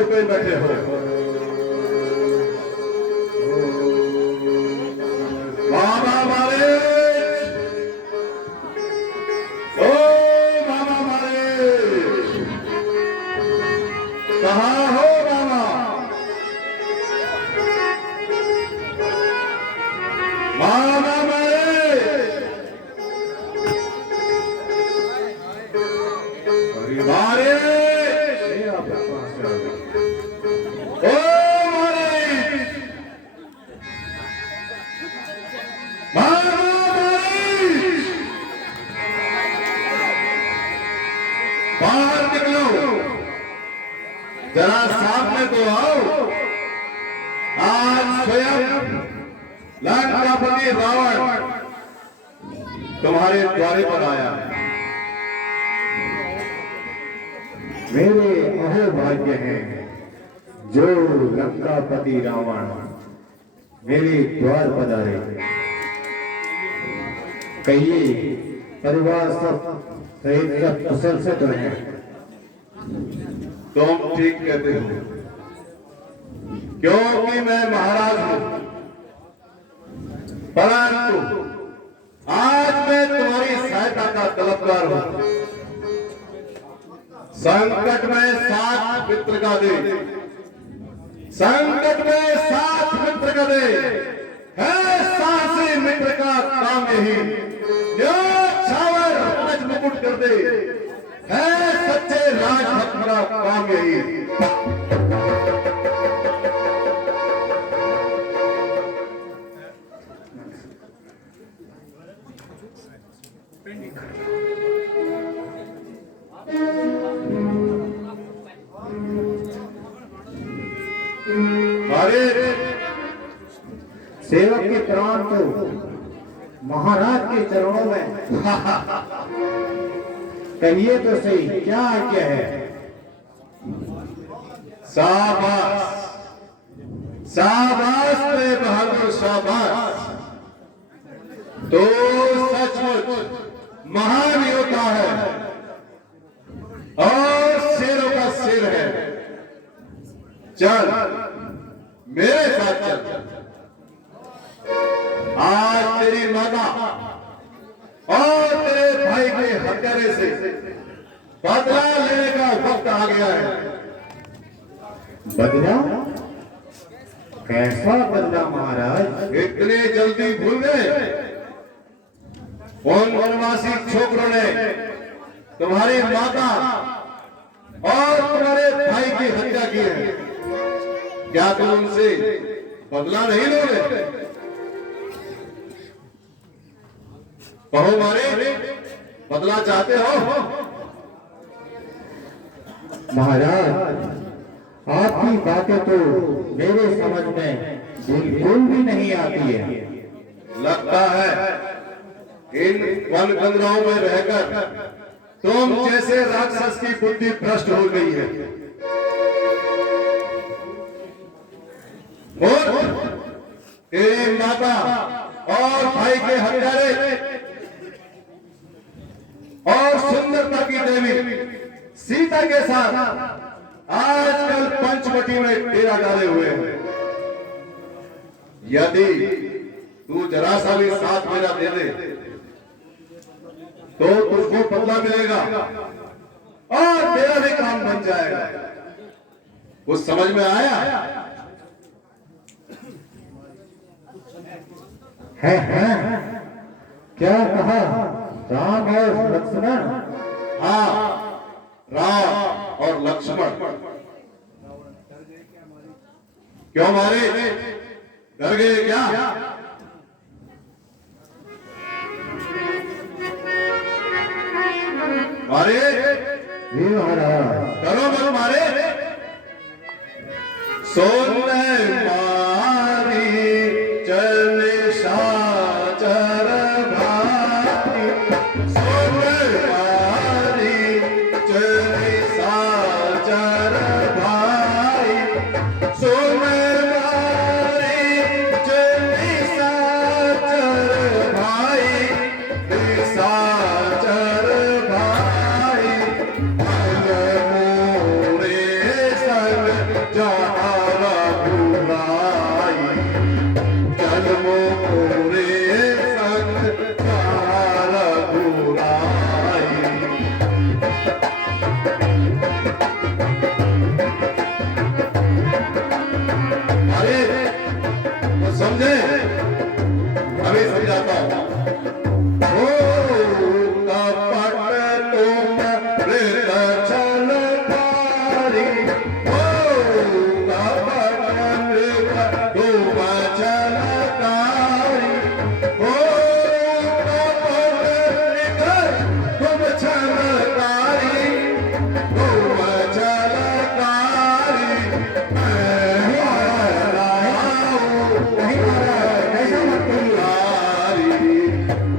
छुपे बैठे हो बाबा मारे, ओ बाबा मारे, कहाँ हो बाबा? बाबा मारे, मारे बाहर निकलो, जरा सामने तो आओ। आज स्वयं लंकापति रावण तुम्हारे द्वारे पर आया है। मेरे अहोभाग्य हैं जो लंकापति रावण मेरे द्वार पधारे। कहिए परिवार सब सहित कुशल से तो है? तुम ठीक कहते हो, क्योंकि मैं महाराज हूं, परंतु आज मैं तुम्हारी सहायता का तलबगार हूं। संकट में साथ मित्र का दे, संकट में साथ मित्र का दे, है साहसी मित्र का काम यही, जो छावर राज मुकुट कर दे, है सच्चे राजभक्त का काम यही। अरे सेवक के प्राण तो महाराज के चरणों में। कहिए तो सही, क्या आज्ञा है? शाबाश, शाबाश मेरे बहादुर, शाबाश। तो सचमुच महान योद्धा है और शेरों का शेर है। चल मेरे साथ चल। आज तेरी माता और तेरे भाई के हत्यारे से बदला लेने का वक्त आ गया है। बदला? कैसा बदला महाराज? इतने जल्दी भूल गए? उन वनवासी छोकरों ने तुम्हारी माता और तुम्हारे भाई की हत्या की है। क्या तुम उनसे बदला नहीं लोगे? कहो मारे, बदला चाहते हो? महाराज, आपकी बातें तो मेरे समझ में बिल्कुल भी नहीं आती है। लगता है इन वन गंगाओं में रहकर तुम जैसे राक्षस की बुद्धि भ्रष्ट हो गई है। और तेरी माता और भाई के हत्यारे और सुंदरता की देवी सीता के साथ आजकल पंचवटी में डेरा डाले हुए हैं। यदि तू जरा सा भी साथ मेरा दे दे तो तुझको बदला मिलेगा और तेरा भी काम बन जाएगा। कुछ समझ में आया? है क्या कहा? राम और लक्ष्मण? हाँ, राम और लक्ष्मण। क्यों मारे? डर गए क्या? मारे? महाराज, डरो मत मारे। सोने मारी चल साचर भाई, सोने मारी चल सा अरे तो समझे, अभी समझाता हूं। ओ कपट तुम वृत छलकारी, ओ कपट वृत तुम छलकारी, ओ कपट वृत तुम छलकारी, तुम छलकारी। ऐसा मत कहिए।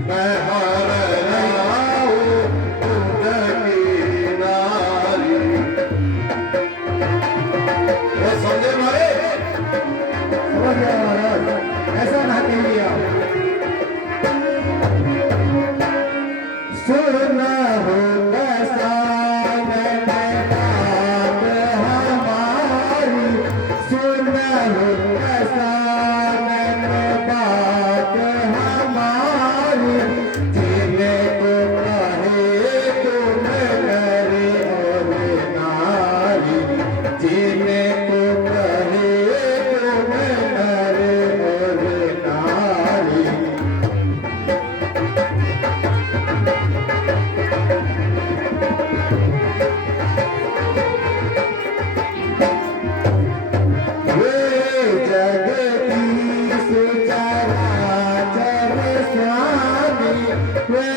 मैं हार रहा हूँ उनकी नारी। वो समझे मारे? समझ गया महाराज, ऐसा ना कहिए आप। सुना हो दसान में बात हमारी, सुना हो दसान में बात हमारी, जिन्हें को कहे तुम करे और नारी, जिन्हें को कहे तुम करे और नारी। वे जगदीश चराचर स्वामी, वे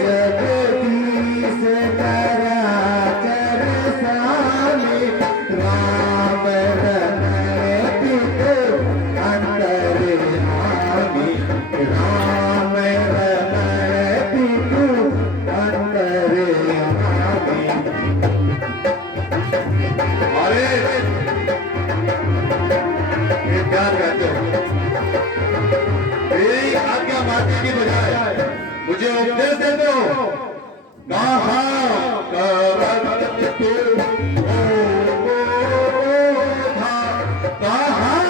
जगदीश चराचर स्वामी, राम रमण पितु अंतर्यामी, राम रमण पितु अंतर्यामी। अरे ये क्या कहते हो? मेरी आज्ञा मानने की बजाय मुझे उपदेश देते हो। कहाँ करत तू था, कहाँ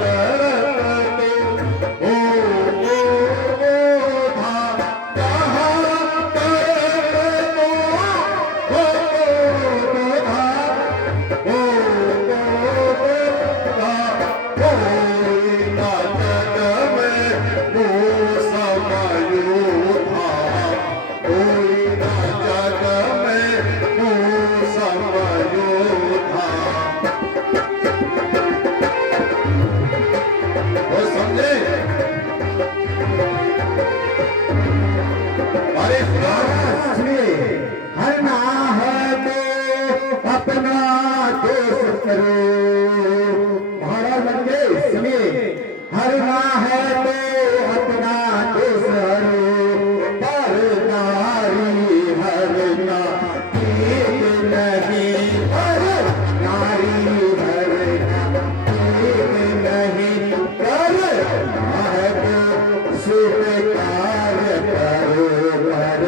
करत तू था, कहाँ करत तू था। कोई ना जग में वो समायो था, कोई ना जग में वो समायो था। वो समझे? अरे हरना है तो अपना दोष करो। महाराज बन सुनिए, हरना है तो अपना दोष हरो, पर नारी हरना ठीक नहीं, पर नारी हरना ठीक नहीं, करना है तो स्वीकार करो, पर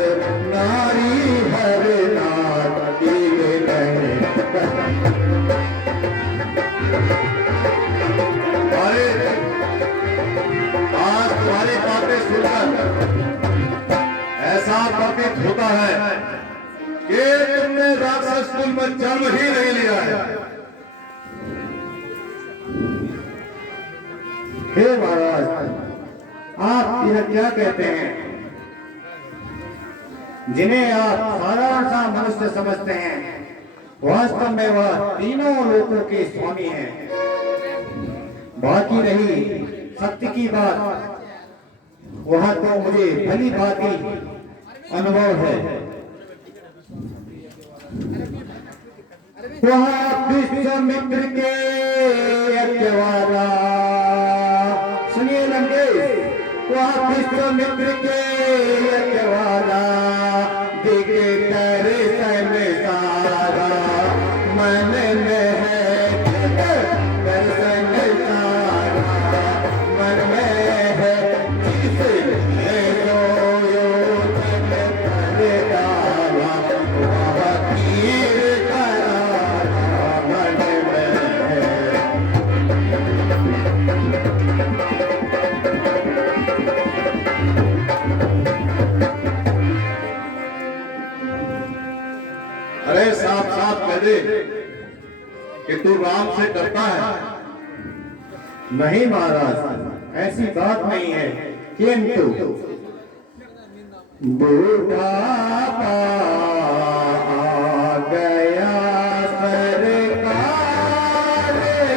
नारी हरना ठीक नहीं। अरे आज तुम्हारी बातें सुनकर ऐसा प्रतीत होता है कि तुमने राक्षस कुल में जन्म ही नहीं लिया है। हे महाराज, आप यह क्या कहते हैं? जिन्हें आप साधारण सा मनुष्य समझते हैं, वास्तव में वह तीनों लोकों के स्वामी हैं। बाकी रही सत्य की बात, वह तो मुझे भली भांति अनुभव है। वह विश्वामित्र के यज्ञवाला, सुनिए लंकेश, वह विश्वामित्र के यज्ञवाला, दिख कर सन सारा मन में है, दर्शन सारा मन में है, जिसने रोयो तन कर डाला, वह तीर करारा मन में है। कह दे कि तू राम से डरता है। नहीं महाराज, ऐसी बात नहीं है, किंतु बुढ़ापा आ गया सरकार,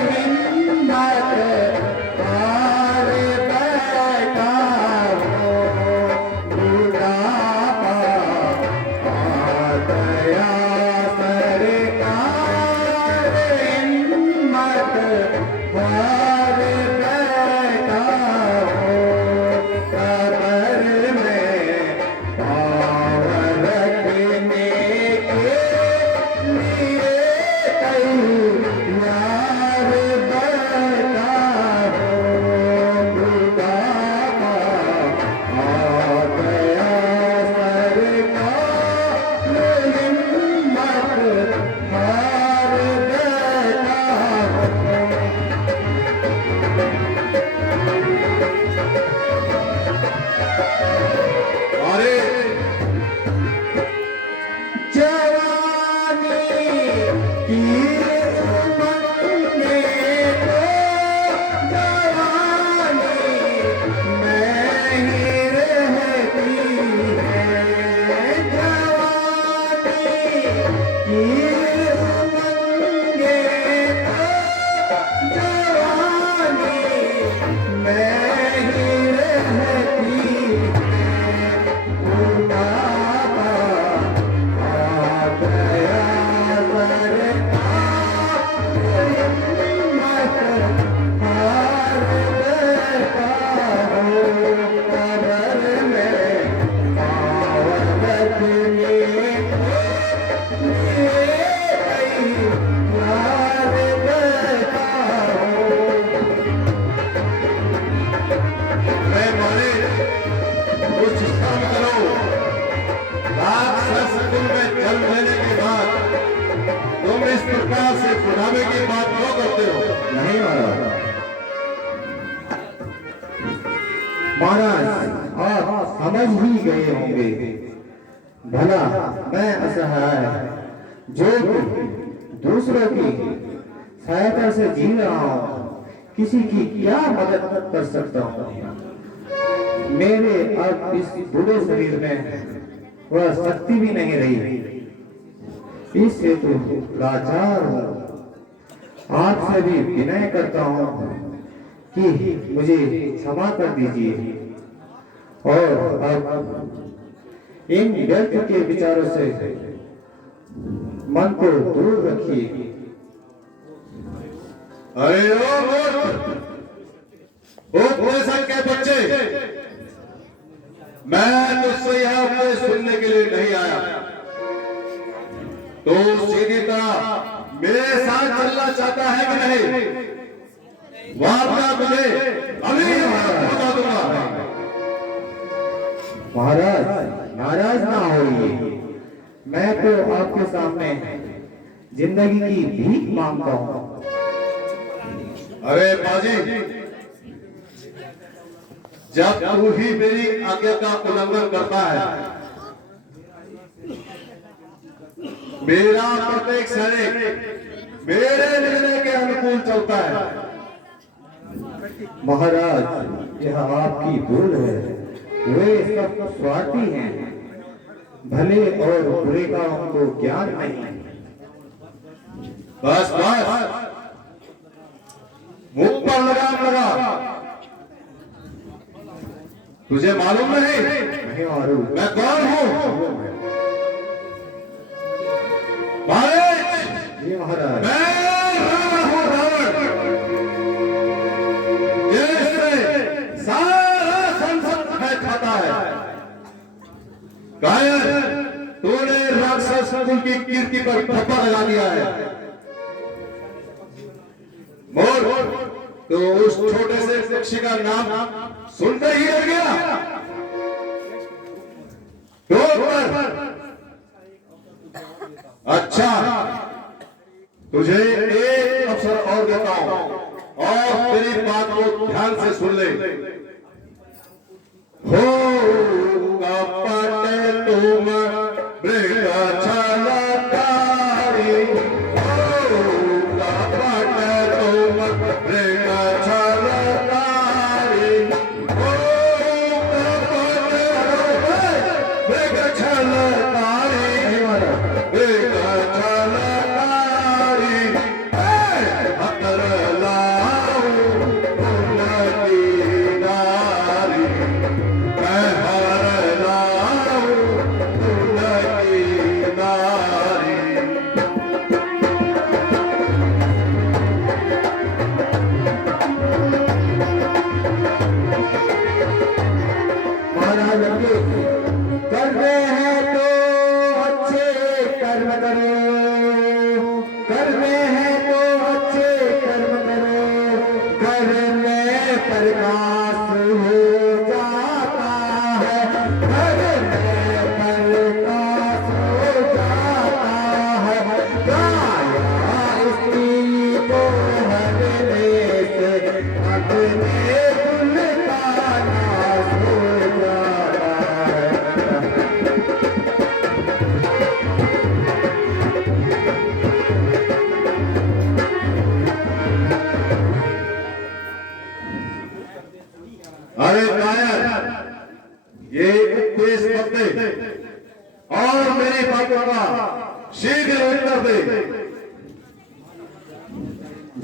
हिम्मत हार बैठा हो। बुढ़ापा आ गया सरकार, हिम्मत हार बैठा हो। कबर में पाँव रखने के लिए तैयार बैठा हो। बुढ़ापा आ गया सरकार, हिम्मत हार बैठा हो। अरे जवानी की उमंगे तो जवानी में ही रहती है। जवानी की उमंगे तो जवानी में ही रहती है। बुढ़ापा आ गया सरकार, हिम्मत हार बैठा हो। कबर में पाँव रखने के लिए तैयार बैठा हो। मैं माने कुछ काम करो। राक्षस कुल में जन्म लेने के बाद तुम इस प्रकार से बुढ़ापे की बात क्यों करते हो? नहीं महाराज, महाराज आप समझ ही गए होंगे, भला मैं असहाय जो कि दूसरों की सहायता से जी रहा हूँ, किसी की क्या मदद कर सकता हूँ? मेरे अब इस बूढ़े शरीर में वह शक्ति भी नहीं रही, इससे तो लाचार हूँ। आपसे भी विनय करता हूँ कि मुझे क्षमा कर दीजिए और अब इन व्यर्थ के विचारों से मन को दूर रखिए। अरे ओ मूर्ख, उपदेशक के बच्चे, मैं तुझसे यहाँ उपदेश सुनने के लिए नहीं आया। तो सीधी तरह मेरे साथ चलना चाहता है कि नहीं? वार्ता मुझे अभी बता दूंगा। महाराज नाराज ना होइए, मैं तो आपके सामने जिंदगी की भीख मांगता हूँ। अरे बाजी, जब तू ही मेरी आज्ञा का उल्लंघन करता है, मेरा प्रत्येक सैनिक मेरे निर्णय के अनुकूल चलता है। महाराज यह आपकी भूल है, वे सब स्वार्थी हैं, भले और बुरे का उनको ज्ञान नहीं। बस बस, मुंह पर लगाम लगा। तुझे मालूम नहीं नहीं मालूम। मैं कौन हूँ? महाराज, जी महाराज, मैं रावण हूँ, रावण, जिसने सारा संसद खाता है। कायर, तूने राक्षस कुल की कीर्ति पर ठप्पा लगा दिया है। मोर, तो उस छोटे से पक्षी का नाम सुनते ही डर गया। अच्छा, तुझे एक अवसर और देता हूं और तेरी बात को ध्यान से सुन ले। हो कपट तुम मृग छलकारी,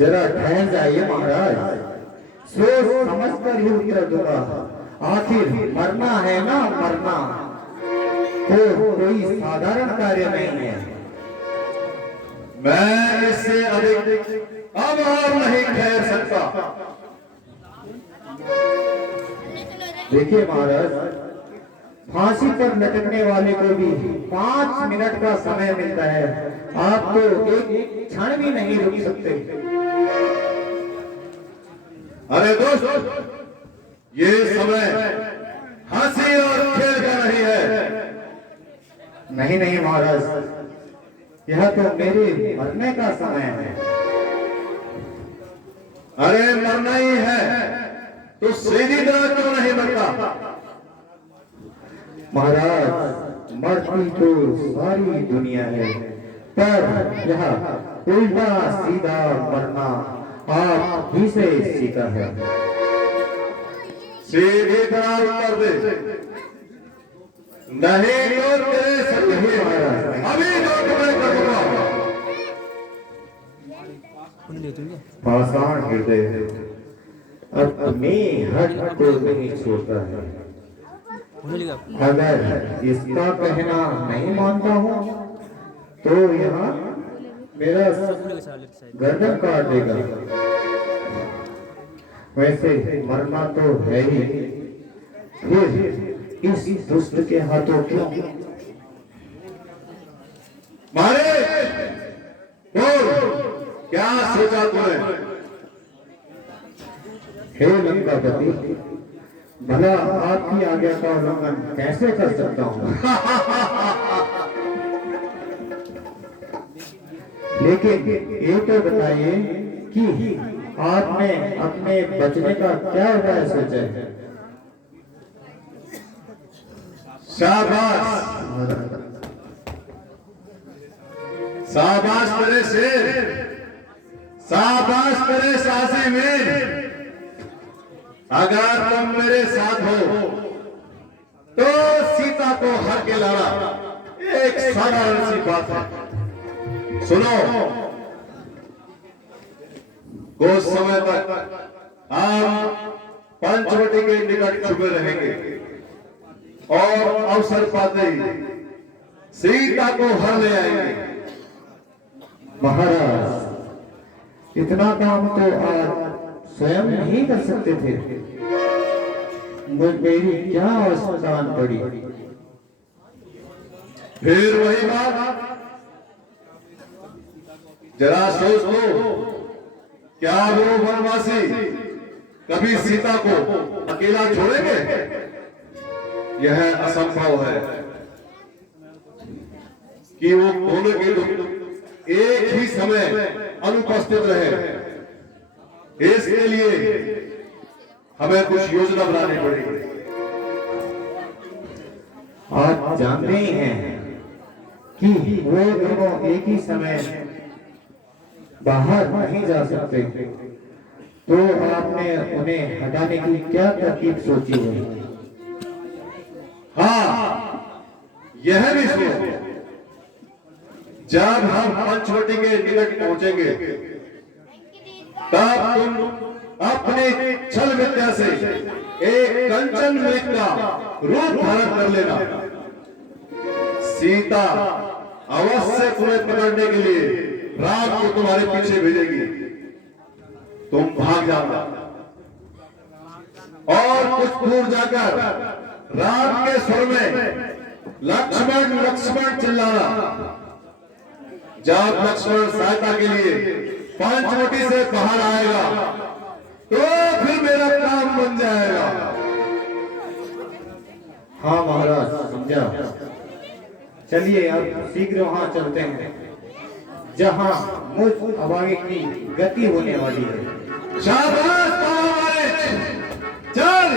जरा ठहर जाइए महाराज, सोच समझ कर ही उत्तर दूंगा। आखिर मरना है ना, मरना तो कोई साधारण कार्य नहीं है। मैं इससे अधिक अब और नहीं ठहर सकता। देखिए महाराज, फांसी पर लटकने वाले को भी 5 मिनट का समय मिलता है, आप तो एक क्षण भी नहीं रुक सकते। अरे दोस्त, ये समय हंसी और खेल का नहीं है। नहीं नहीं महाराज, यह तो मेरे मरने का समय है। अरे मरना ही है तो सीधी तरह क्यों नहीं मरता? महाराज, मरती तो सारी दुनिया है, पर यह उल्टा सीधा मरना आप ही से सीखा है। सीधी तरह उत्तर दे, नहीं तो तेरे सत्य हुए अभी जो तुम्हें करूंगा। पाषाण हृदय अपने हट को नहीं छोड़ता है। अगर इसका कहना नहीं मानता हूँ तो यहाँ मेरा गर्दन काट देगा। वैसे मरना तो है ही, फिर इस दुष्ट के हाथों क्यों? मारे बोल, क्या सोचा तूने? हे लंकापति, भला आपकी आज्ञा का उल्लंघन कैसे कर सकता हूँ? लेकिन ये तो बताइए कि आपने अपने बचने का क्या उपाय सोचा है? शाबाश, शाबाश तेरे शेर, शाबाश तेरे साहसी वीर। अगर तुम मेरे साथ हो तो सीता को हर के लाना एक साधारण सी बात है। सुनो, कुछ समय तक हम पंचवटी के निकट छुपे रहेंगे और अवसर पाते ही सीता को हर ले आएंगे। महाराज, इतना काम तो आप स्वयं नहीं कर सकते थे, मेरी क्या आवश्यकता पड़ी? फिर वही बात, जरा सोच लो, क्या वो वनवासी कभी सीता को अकेला छोड़ेंगे? यह असंभव है कि वो दोनों के लोग एक ही समय अनुपस्थित रहे। इसके लिए हमें कुछ योजना बनानी पड़ेगी। आप जानते ही हैं कि वो दोनों एक ही समय बाहर नहीं जा सकते, तो आपने उन्हें हटाने की क्या तरकीब सोची है? हाँ, यह भी सोच, जब हम पंचवटी के निकट पहुंचेंगे तब तुम अपने छल विद्या से एक कंचन मेघ का रूप धारण कर लेना। सीता अवश्य तुम्हें पकड़ने के लिए राम को तुम्हारे पीछे भेजेगी। तुम भाग जाना और कुछ दूर जाकर राम के स्वर में लक्ष्मण लक्ष्मण चिल्लाना। जब लक्ष्मण सहायता के लिए पंचवटी से बाहर आएगा तो फिर मेरा काम बन जाएगा। हाँ महाराज, समझा। चलिए अब शीघ्र वहां चलते हैं जहां मुझ अभागे की गति होने वाली है। शाबाश चल।